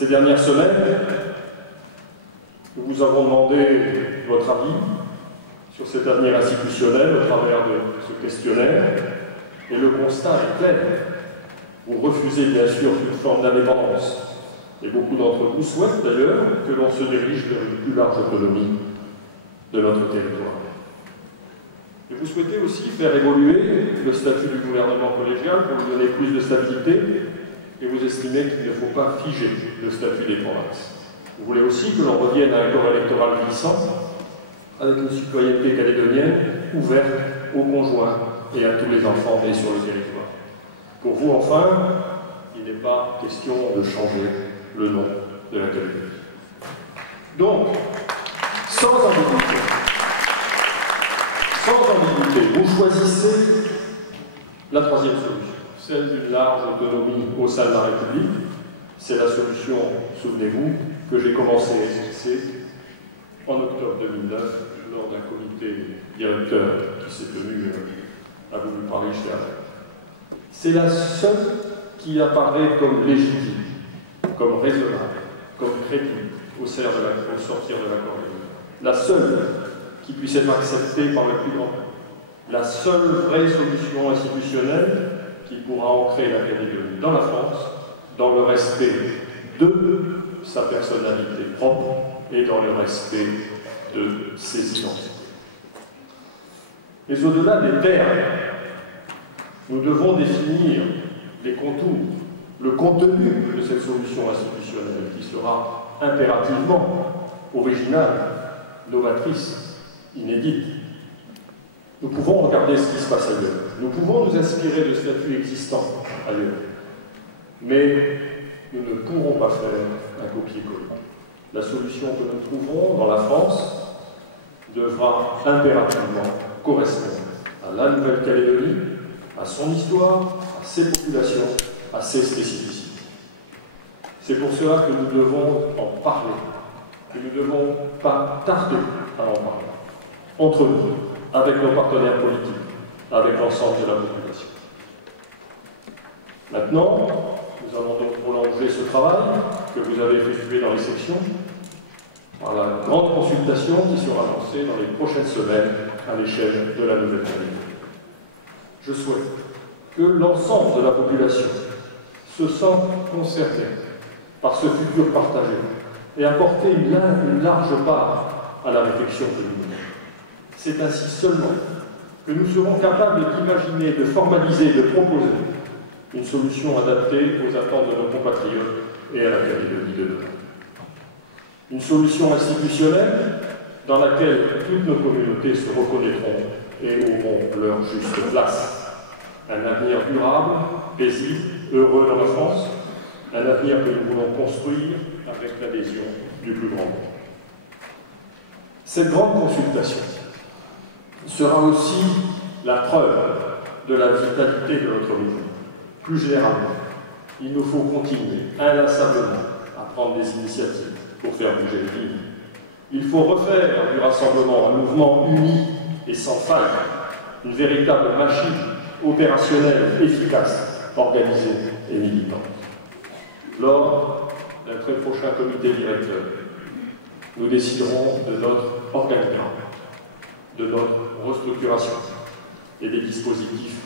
Ces dernières semaines, nous vous avons demandé votre avis sur cet avenir institutionnel au travers de ce questionnaire, et le constat est clair. Vous refusez bien sûr toute forme d'indépendance, et beaucoup d'entre vous souhaitent d'ailleurs que l'on se dirige vers une plus large autonomie de notre territoire. Et vous souhaitez aussi faire évoluer le statut du gouvernement collégial pour lui donner plus de stabilité, et vous estimez qu'il ne faut pas figer le statut des provinces. Vous voulez aussi que l'on revienne à un corps électoral glissant, avec une citoyenneté calédonienne ouverte aux conjoints et à tous les enfants nés sur le territoire. Pour vous, enfin, il n'est pas question de changer le nom de la Calédonie. Donc, sans ambiguïté, vous choisissez la troisième solution, celle d'une large autonomie au sein de la République. C'est la solution, souvenez-vous, que j'ai commencé à exercer en octobre 2009 lors d'un comité directeur qui s'est tenu à Paris. C'est la seule qui apparaît comme légitime, comme raisonnable, comme crédible au sortir de l'accord. La seule qui puisse être acceptée par le plus grand. La seule vraie solution institutionnelle qui pourra ancrer la Calédonie dans la France, dans le respect de sa personnalité propre et dans le respect de ses identités. Mais au-delà des termes, nous devons définir les contours, le contenu de cette solution institutionnelle qui sera impérativement originale, novatrice, inédite. Nous pouvons regarder ce qui se passe ailleurs. Nous pouvons nous inspirer de statuts existants ailleurs. Mais nous ne pourrons pas faire un copier-coller. La solution que nous trouverons dans la France devra impérativement correspondre à la Nouvelle-Calédonie, à son histoire, à ses populations, à ses spécificités. C'est pour cela que nous devons en parler, que nous ne devons pas tarder à en parler, entre nous, avec nos partenaires politiques, avec l'ensemble de la population. Maintenant, nous allons donc prolonger ce travail que vous avez effectué dans les sections par la grande consultation qui sera lancée dans les prochaines semaines à l'échelle de la Nouvelle-Calédonie. Je souhaite que l'ensemble de la population se sente concerné par ce futur partagé et apporter une large part à la réflexion que nous menons. C'est ainsi seulement que nous serons capables d'imaginer, de formaliser, de proposer une solution adaptée aux attentes de nos compatriotes et à la Calédonie de demain. Une solution institutionnelle dans laquelle toutes nos communautés se reconnaîtront et auront leur juste place. Un avenir durable, paisible, heureux dans la France, un avenir que nous voulons construire avec l'adhésion du plus grand nombre. Cette grande consultation sera aussi la preuve de la vitalité de notre mouvement. Plus généralement, il nous faut continuer inlassablement à prendre des initiatives pour faire bouger les lignes. Il faut refaire du rassemblement un mouvement uni et sans faille, une véritable machine opérationnelle, efficace, organisée et militante. Lors d'un très prochain comité directeur, nous déciderons de notre organigramme, de notre restructuration et des dispositifs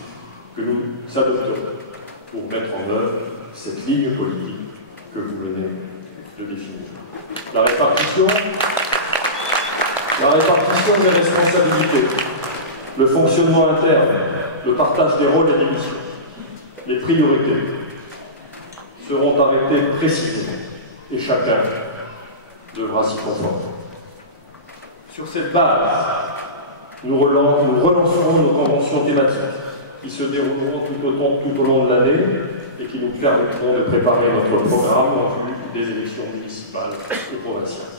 que nous adopterons pour mettre en œuvre cette ligne politique que vous venez de définir. La répartition des responsabilités, le fonctionnement interne, le partage des rôles et des missions, les priorités seront arrêtés précisément et chacun devra s'y conformer. Sur cette base, nous relancerons nos conventions thématiques qui se dérouleront tout au long de l'année et qui nous permettront de préparer notre programme en vue des élections municipales et provinciales.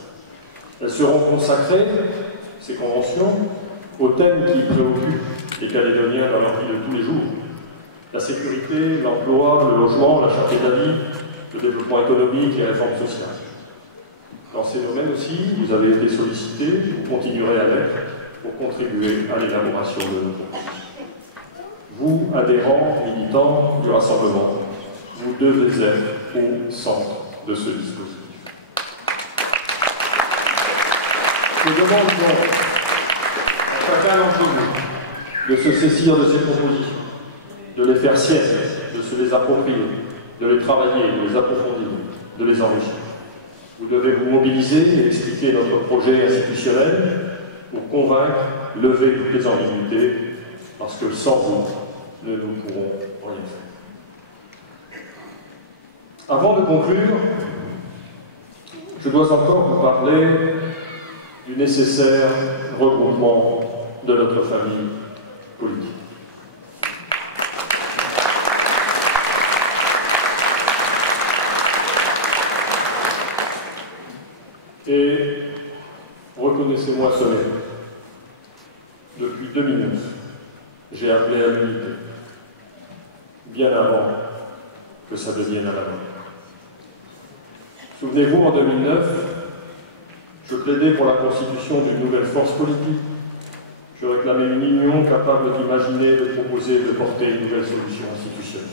Elles seront consacrées, ces conventions, aux thèmes qui préoccupent les Calédoniens dans leur vie de tous les jours. La sécurité, l'emploi, le logement, la cherté de la vie, le développement économique et la réforme sociale. Dans ces domaines aussi, vous avez été sollicités, vous continuerez à l'être, pour contribuer à l'élaboration de nos propositions. Vous, adhérents, militants du Rassemblement, vous devez être au centre de ce dispositif. Je demande donc à chacun d'entre vous de se saisir de ces propositions, de les faire siennes, de se les approprier, de les travailler, de les approfondir, de les enrichir. Vous devez vous mobiliser et expliquer notre projet institutionnel pour convaincre, lever toutes les ambiguïtés, parce que sans vous, nous ne pourrons rien faire. Avant de conclure, je dois encore vous parler du nécessaire regroupement de notre famille politique. Et reconnaissez-moi cela, depuis 2009, j'ai appelé à l'unité, bien avant que ça devienne à la mode. Souvenez-vous, en 2009, je plaidais pour la constitution d'une nouvelle force politique. Je réclamais une union capable d'imaginer, de proposer, de porter une nouvelle solution institutionnelle.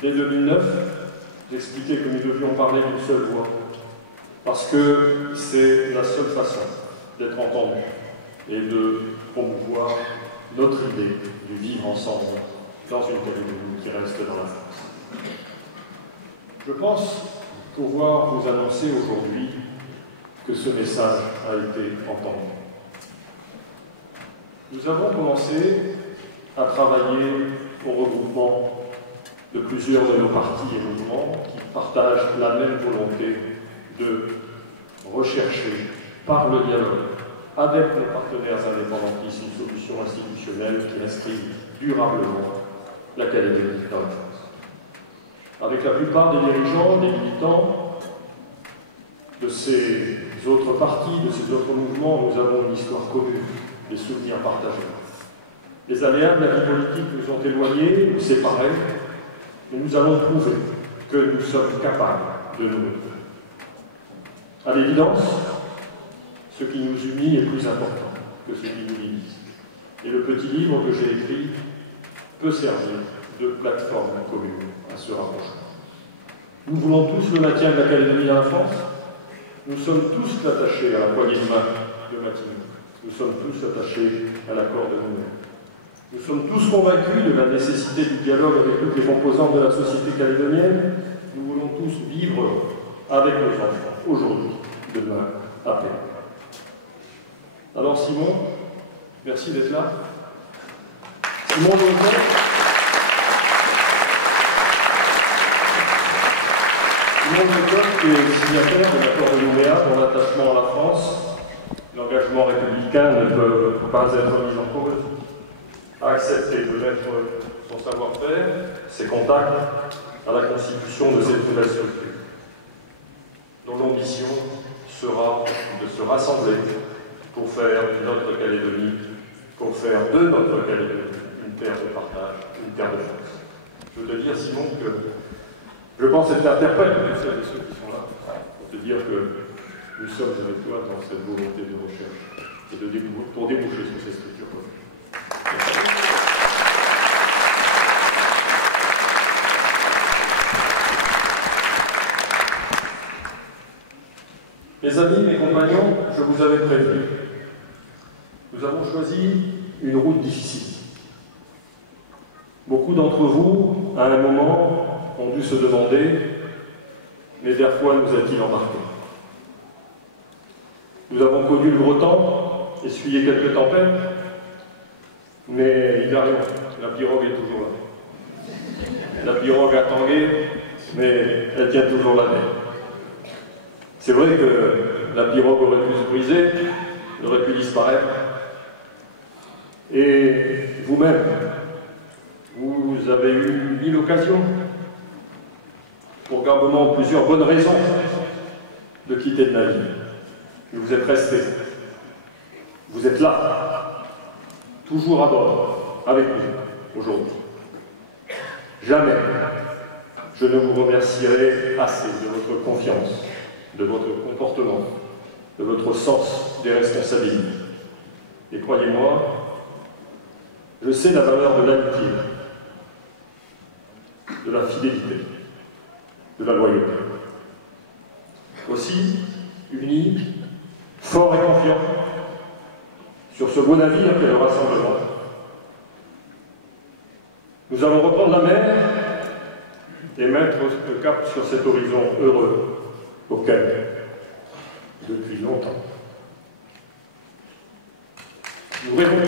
Dès 2009, j'expliquais que nous devions parler d'une seule voix, parce que c'est la seule façon d'être entendu et de promouvoir notre idée du vivre ensemble dans une Calédonie qui reste dans la France. Je pense pouvoir vous annoncer aujourd'hui que ce message a été entendu. Nous avons commencé à travailler au regroupement de plusieurs de nos partis et mouvements qui partagent la même volonté de rechercher par le dialogue avec nos partenaires indépendantistes une solution institutionnelle qui inscrive durablement la Calédonie dans la France. Avec la plupart des dirigeants, des militants de ces autres partis, de ces autres mouvements, nous avons une histoire commune, des souvenirs partagés. Les aléas de la vie politique nous ont éloignés, nous séparés, mais nous allons prouver que nous sommes capables de nous retrouver. À l'évidence, ce qui nous unit est plus important que ce qui nous divise. Et le petit livre que j'ai écrit peut servir de plateforme commune à ce rapprochement. Nous voulons tous le maintien de la Calédonie dans la France. Nous sommes tous attachés à la poignée de main de Matignon. Nous sommes tous attachés à l'accord de Nouméa. Nous sommes tous convaincus de la nécessité du dialogue avec toutes les composantes de la société calédonienne. Nous voulons tous vivre avec nos enfants, aujourd'hui, demain, après. Alors Simon, merci d'être là. Simon Lecoq, qui est signataire de l'accord de Nouméa pour l'attachement à la France, l'engagement républicain ne peut pas être mis en cause, a accepté de mettre son savoir-faire, ses contacts, à la constitution de cette nouvelle structure, dont l'ambition sera de se rassembler pour faire de notre Calédonie, pour faire de notre Calédonie une terre de partage, une terre de France. Je veux te dire, Simon, que je pense être interprète de celles et ceux qui sont là, pour te dire que nous sommes avec toi dans cette volonté de recherche et pour déboucher sur ces structures communes. Mes amis, mes compagnons, je vous avais prévenu. Nous avons choisi une route difficile. Beaucoup d'entre vous, à un moment, ont dû se demander, mais vers quoi nous a-t-il embarqués? Nous avons connu le gros temps, essuyé quelques tempêtes, mais il n'a rien. La pirogue est toujours là. La pirogue a tangué, mais elle tient toujours la mer. C'est vrai que la pirogue aurait pu se briser, aurait pu disparaître. Et vous-même, vous avez eu 1000 occasions, pour probablement plusieurs bonnes raisons, de quitter le navire. Mais vous êtes restés. Vous êtes là, toujours à bord, avec nous, aujourd'hui. Jamais je ne vous remercierai assez de votre confiance, de votre comportement, de votre sens des responsabilités. Et croyez-moi, je sais la valeur de l'amitié, de la fidélité, de la loyauté. Aussi, unis, forts et confiants, sur ce beau navire qu'est le rassemblement, nous allons reprendre la mer et mettre le cap sur cet horizon heureux auquel, depuis longtemps, nous rêvons.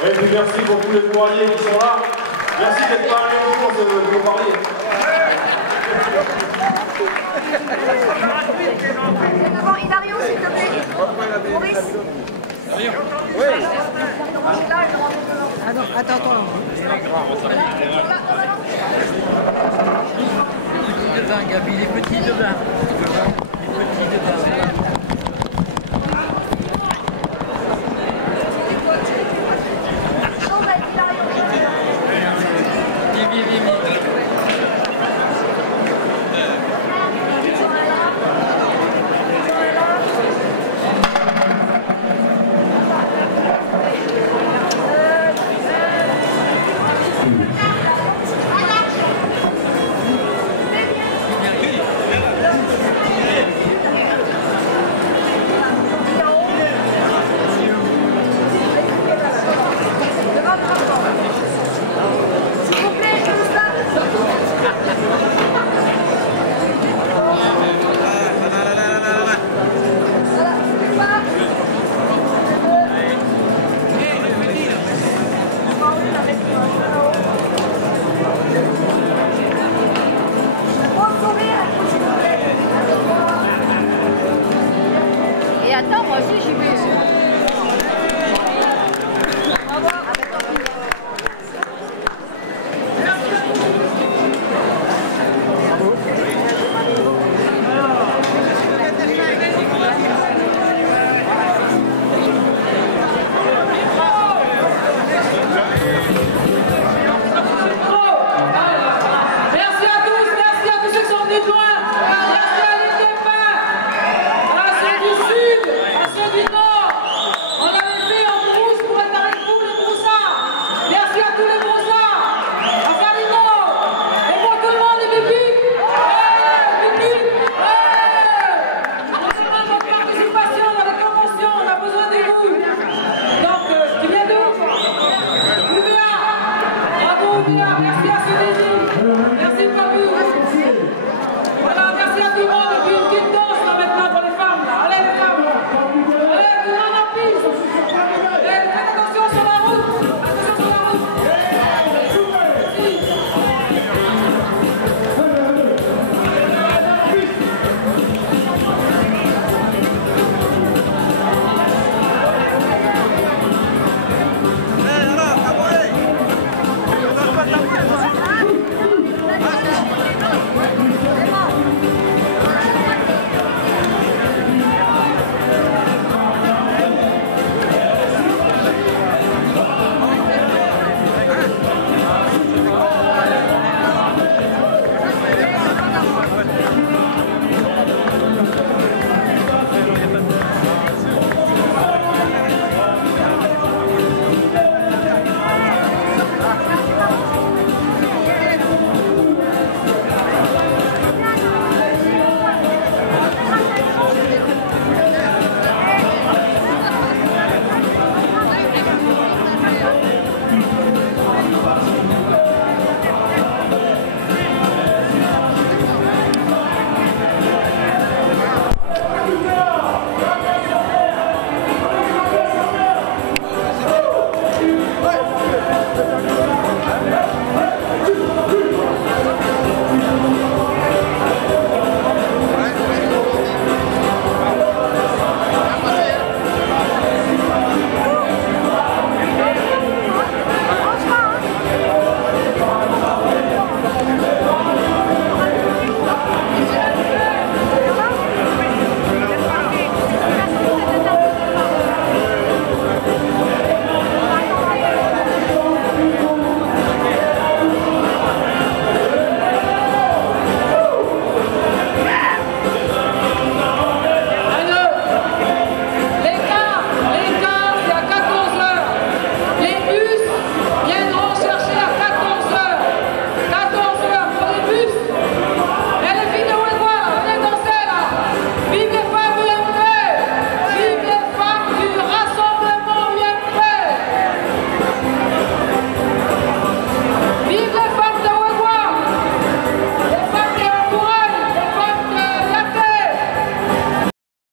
Et puis merci pour tous les voiliers qui sont là. Merci d'être parlé pour nous parler. Devant Hilario, s'il te plaît. Maurice. Oui. Ah non, attends. Les petits devins, Gabi, les petits devins. Et attends, moi aussi j'y vais. Merci à ces